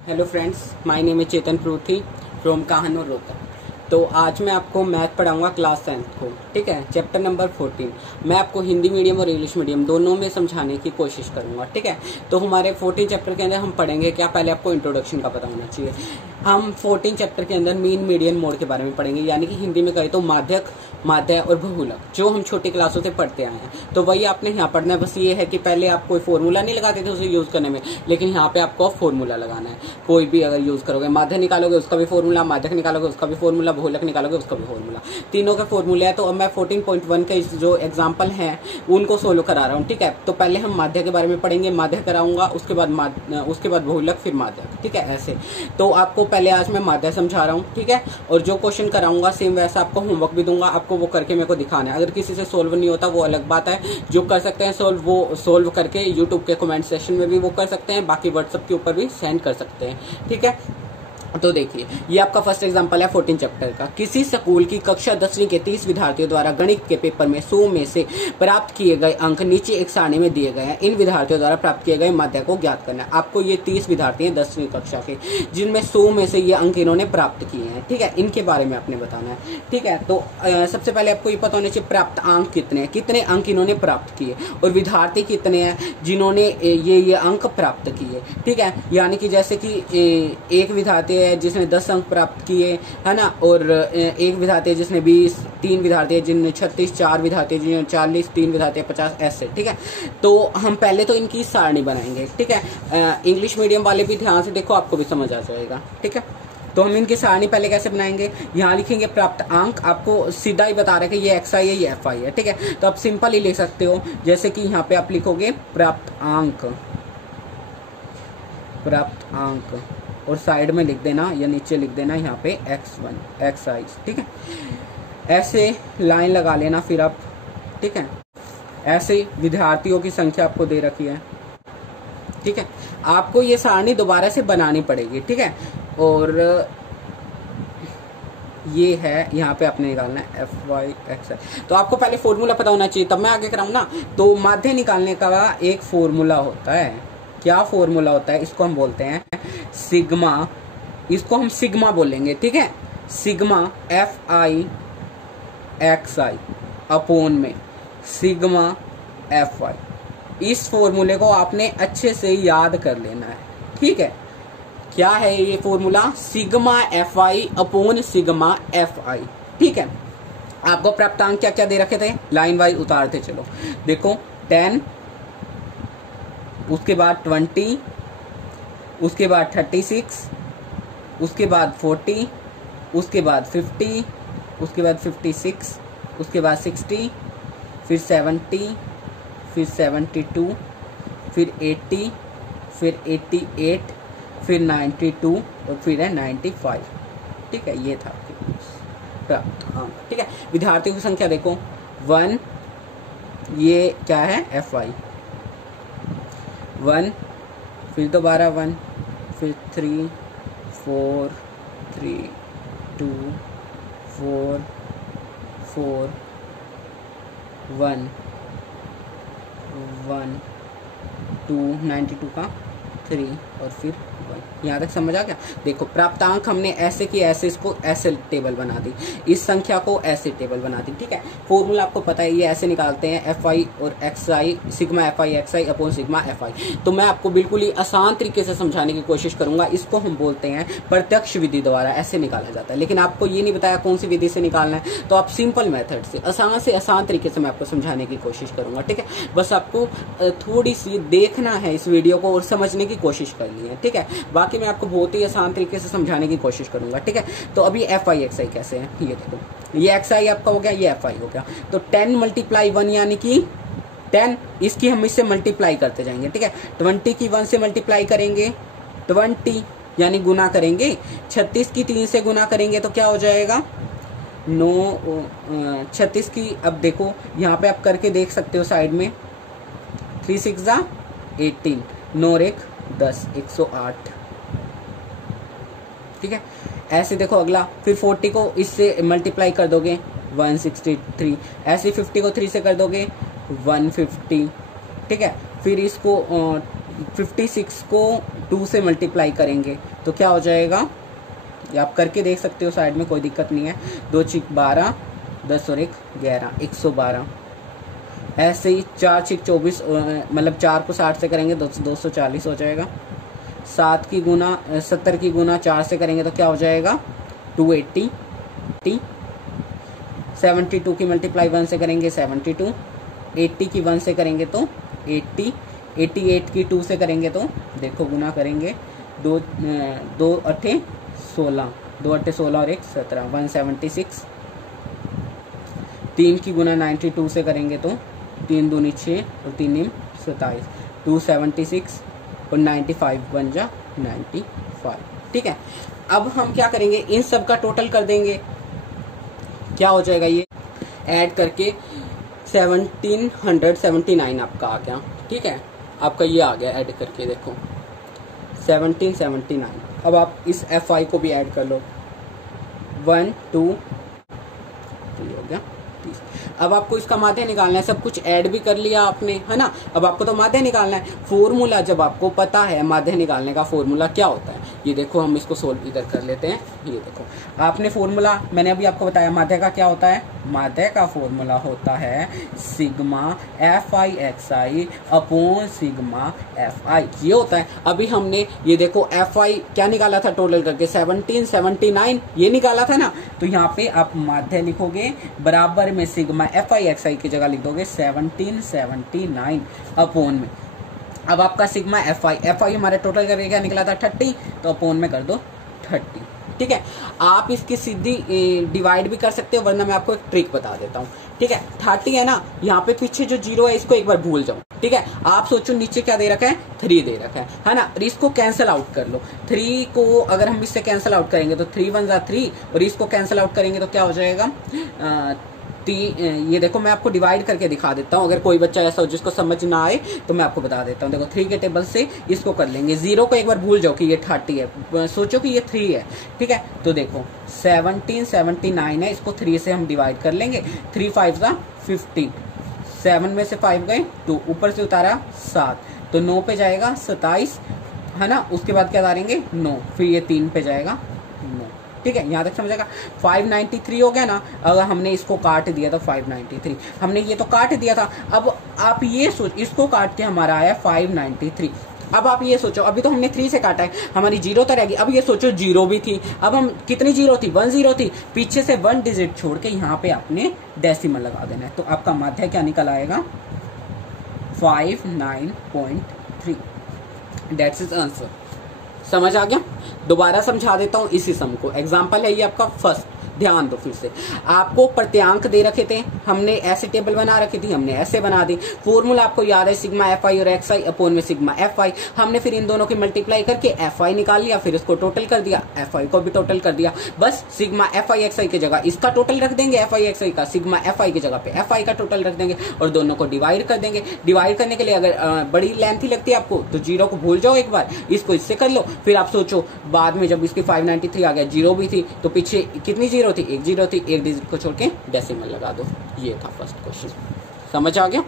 Hello friends, my name है चेतन Pruthi from काहनूर Rohtak. तो आज मैं आपको मैथ पढ़ाऊंगा क्लास 10 को। ठीक है, चैप्टर नंबर 14। मैं आपको हिंदी मीडियम और इंग्लिश मीडियम दोनों में समझाने की कोशिश करूंगा। ठीक है, तो हमारे 14 चैप्टर के अंदर हम पढ़ेंगे क्या, पहले आपको इंट्रोडक्शन का पता होना चाहिए। हम 14 चैप्टर के अंदर मीन मीडियन मोड के बारे में पढ़ेंगे, यानी कि हिंदी में कहे तो माध्यक, माध्य और बहुलक, जो हम छोटी क्लासों से पढ़ते आए हैं। तो वही आपने यहाँ पढ़ना है। बस ये है कि पहले आप कोई फॉर्मूला नहीं लगाते थे उसे यूज करने में, लेकिन यहाँ पे आपको फॉर्मूला लगाना है। कोई भी अगर यूज करोगे, माध्य निकालोगे उसका भी फॉर्मूला, माध्यक निकालोगे उसका भी फॉर्मूला, बहुलक निकालोगे उसका भी फॉर्मूला, तीनों का फॉर्मूला है। तो अब मैं 14.1 के जो एग्जाम्पल हैं उनको सोल्व करा रहा हूँ। ठीक है, तो पहले हम माध्य के बारे में पढ़ेंगे, माध्य कराऊंगा, उसके बाद बहुलक, फिर माध्यक। ठीक है, ऐसे। तो आपको पहले आज मैं माध्य समझा रहा हूँ। ठीक है, और जो क्वेश्चन कराऊंगा सेम वैसा आपको होमवर्क भी दूंगा, आपको वो करके मेरे को दिखाना है। अगर किसी से सोल्व नहीं होता वो अलग बात है, जो कर सकते हैं सोल्व वो सोल्व करके यूट्यूब के कमेंट सेक्शन में भी वो कर सकते हैं, बाकी व्हाट्सएप के ऊपर भी सेंड कर सकते हैं। ठीक है, तो देखिए ये आपका फर्स्ट एग्जांपल है 14 चैप्टर का। किसी स्कूल की कक्षा 10वीं के 30 विद्यार्थियों द्वारा गणित के पेपर में 100 में से प्राप्त किए गए अंक नीचे एक सारणी में दिए गए हैं। इन विद्यार्थियों द्वारा प्राप्त किए गए माध्य को ज्ञात करना है। आपको ये 30 विद्यार्थी हैं 10वीं कक्षा के, जिनमें 100 में से ये अंक इन्होंने प्राप्त किए हैं। ठीक है, इनके बारे में आपने बताना है। ठीक है, तो सबसे पहले आपको ये पता होना चाहिए प्राप्त अंक कितने हैं, कितने अंक इन्होंने प्राप्त किए, और विद्यार्थी कितने हैं जिन्होंने ये अंक प्राप्त किए। ठीक है, यानी कि जैसे कि एक विद्यार्थी है जिसने 10 अंक प्राप्त किए, है ना, और एक विद्यार्थी है जिसने 20, 3 विद्यार्थी है जिन्होंने 36, 4 विद्यार्थी है जिन्होंने 40, 3 विद्यार्थी है 50, ऐसे। ठीक है, तो हम पहले तो इनकी सारणी बनाएंगे। ठीक है, इंग्लिश मीडियम वाले भी ध्यान से देखो, आपको भी समझ आ जाएगा। ठीक है, तो हम इनकी सारणी पहले कैसे बनाएंगे, यहाँ लिखेंगे प्राप्त अंक। आपको सीधा ही बता रहे कि ये XI है, ये FI है। ठीक है, तो आप सिंपल ही लिख सकते हो, जैसे कि यहाँ पे आप लिखोगे प्राप्त अंक, प्राप्त अंक, और साइड में लिख देना या नीचे लिख देना यहाँ पे X1 XI। ठीक है, ऐसे लाइन लगा लेना फिर आप। ठीक है, ऐसे विद्यार्थियों की संख्या आपको दे रखी है। ठीक है, आपको ये सारणी दोबारा से बनानी पड़ेगी। ठीक है, और ये है यहाँ पे आपने निकालना है FY XI। तो आपको पहले फॉर्मूला पता होना चाहिए, तब मैं आगे कराऊँ ना। तो माध्य निकालने का एक फॉर्मूला होता है। क्या फॉर्मूला होता है, इसको हम बोलते हैं सिग्मा, इसको हम सिग्मा बोलेंगे। ठीक है, सिग्मा FI XI अपोन में सिग्मा FI। इस फॉर्मूले को आपने अच्छे से याद कर लेना है। ठीक है, क्या है ये formula, sigma FI upon sigma FI। ठीक है, आपको प्राप्तांक क्या क्या दे रखे थे, लाइन वाइज उतारते चलो। देखो 10, उसके बाद 20, उसके बाद 36, उसके बाद 40, उसके बाद 50, उसके बाद 56, उसके बाद 60, फिर 70, फिर 72, फिर 80, फिर 88, फिर 92 और फिर है 95। ठीक है, ये था आपके प्राप्त अंक। ठीक है, विद्यार्थियों की संख्या देखो 1, ये क्या है FI 1, फिर दोबारा 1, फिर 3, 4, 3, 2, 4, 4, 1, 1, 2, 92 का 3 और फिर 1। यहाँ तक समझ आ गया। देखो प्राप्तांक हमने ऐसे की ऐसे, इसको ऐसे टेबल बना दी, इस संख्या को ऐसे टेबल बना दी। ठीक है, फॉर्मूला आपको पता है, ये ऐसे निकालते हैं FI और XI, sigma FI XI upon sigma FI। तो मैं आपको बिल्कुल ही आसान तरीके से समझाने की कोशिश करूंगा। इसको हम बोलते हैं प्रत्यक्ष विधि द्वारा ऐसे निकाला जाता है, लेकिन आपको ये नहीं बताया कौन सी विधि से निकालना है, तो आप सिंपल मेथड से आसान तरीके से मैं आपको समझाने की कोशिश करूंगा। ठीक है, बस आपको थोड़ी सी देखना है इस वीडियो को और समझने की कोशिश करनी है। ठीक है, बाकी मैं आपको बहुत ही आसान तरीके से समझाने की कोशिश करूंगा। ठीक है, तो अभी FI XI कैसे है, ये देखो, ये XI आपका हो गया, ये FI हो गया। तो 10 × 1 यानी कि 10, इसकी हम इससे मल्टीप्लाई करते जाएंगे। ठीक है, 20 की 1 से मल्टीप्लाई करेंगे 20, यानी गुना करेंगे। 36 की 3 से गुना करेंगे तो क्या हो जाएगा 9, 36 की, अब देखो यहाँ पे आप करके देख सकते हो साइड में, 3 6 18, 9 और 1 10, 108। ठीक है, ऐसे देखो अगला, फिर 40 को इससे मल्टीप्लाई कर दोगे 163, ऐसे 50 को 3 से कर दोगे 150। ठीक है, फिर इसको 56 को 2 से मल्टीप्लाई करेंगे तो क्या हो जाएगा, ये आप करके देख सकते हो साइड में, कोई दिक्कत नहीं है। 2 चिक 12, 10 और 1 11, 112। ऐसे ही 4 चिक 24, मतलब 4 को 60 से करेंगे तो 240 हो जाएगा। 70 की गुना 4 से करेंगे तो क्या हो जाएगा, 280। 72 की मल्टीप्लाई 1 से करेंगे 72। 80 की 1 से करेंगे तो 80। 88 की 2 से करेंगे तो देखो गुना करेंगे, 2 अट्ठे 16, 2 अट्ठे 16 और 1 17, 176। 3 की गुना 92 से करेंगे तो 3 दूनी 6 और 3 नीम 27, 276 और 95 बन जा 95। ठीक है, अब हम क्या करेंगे, इन सब का टोटल कर देंगे। क्या हो जाएगा, ये ऐड करके 1779 आपका आ गया। ठीक है, आपका ये आ गया ऐड करके, देखो 1779। अब आप इस FI को भी ऐड कर लो, 1 2 3 हो गया 30। अब आपको इसका माध्य निकालना है, सब कुछ ऐड भी कर लिया आपने, है ना। अब आपको तो माध्य निकालना है। फॉर्मूला जब आपको पता है माध्य निकालने का फॉर्मूला क्या होता है, ये देखो हम इसको सोल्व इधर कर लेते हैं। ये देखो आपने फॉर्मूला, मैंने अभी आपको बताया माध्य का क्या होता है। माध्य का फॉर्मूला होता है sigma FI/XI upon sigma FI, ये होता है। अभी हमने ये देखो FI क्या निकाला था टोटल करके, 1779 ये निकाला था ना। तो यहाँ पे आप माध्य लिखोगे, बराबर में सिग्मा FI/XI की जगह लिख दोगे 1779 अपॉन में। अब आपका सिग्मा FI हमारे टोटल करके क्या निकला था 30, तो अपॉन में कर दो 30। ठीक है, आप इसकी सीधी डिवाइड भी कर सकते हो, वरना मैं आपको एक ट्रिक बता देता हूँ। ठीक है, 30 है ना, यहाँ पे पीछे जो 0 है इसको एक बार भूल जाओ। ठीक है, आप सोचो नीचे क्या दे रखा है, 3 दे रखा है ना। इसको कैंसिल आउट कर लो, 3 को अगर हम इससे कैंसिल आउट करेंगे तो 3 1 जा 3, और इसको कैंसिल आउट करेंगे तो क्या हो जाएगा, ये देखो मैं आपको डिवाइड करके दिखा देता हूँ। अगर कोई बच्चा ऐसा हो जिसको समझ ना आए तो मैं आपको बता देता हूँ। देखो 3 के टेबल से इसको कर लेंगे, 0 को एक बार भूल जाओ कि ये 30 है, सोचो कि ये 3 है। ठीक है, तो देखो 1779 है, इसको 3 से हम डिवाइड कर लेंगे। 3 5 जा 15, 7 में से 5 गए 2, ऊपर से उतारा 7, तो 9 पे जाएगा 27, है ना। उसके बाद क्या उतारेंगे 9, फिर ये 3 पे जाएगा 9। ठीक है, यहाँ तक समझेगा। 593 हो गया ना। अगर हमने इसको काट दिया तो 593, हमने ये तो काट दिया था। अब आप ये सोच, इसको काट के हमारा आया 593। अब आप ये सोचो, अभी तो हमने 3 से काटा है, हमारी 0 तो रहेगी। अब ये सोचो 0 भी थी, अब हम कितनी 0 थी, 1 0 थी, पीछे से 1 डिजिट छोड़ के यहाँ पे आपने डेसिमल लगा देना है। तो आपका माध्य क्या निकल आएगा, 59.3। That's is answer. समझ आ गया। दोबारा समझा देता हूं इसी सम को। एग्जाम्पल है ये आपका फर्स्ट, ध्यान दो फिर से। आपको प्रत्यांक दे रखे थे, हमने ऐसे टेबल बना रखी थी, हमने ऐसे बना दी। फॉर्मूला आपको याद है सिग्मा FI और XI अपॉन में सिग्मा FI। हमने फिर इन दोनों की मल्टीप्लाई करके FI निकाल लिया, फिर इसको टोटल कर दिया, FI को भी टोटल कर दिया। बस सिग्मा FI/XI की जगह इसका टोटल रख देंगे, FI/XI का, सिग्मा FI की जगह पे FI का टोटल रख देंगे और दोनों को डिवाइड कर देंगे। डिवाइड करने के लिए अगर बड़ी लेंथी लगती है आपको तो 0 को भूल जाओ एक बार, इसको इससे कर लो। फिर आप सोचो बाद में जब इसकी 593 आ गया, 0 भी थी तो पीछे कितनी 0 थी, 1 0 थी, एक डिजिट को छोड़ के डेसिमल लगा दो। ये था फर्स्ट क्वेश्चन। समझ आ गया।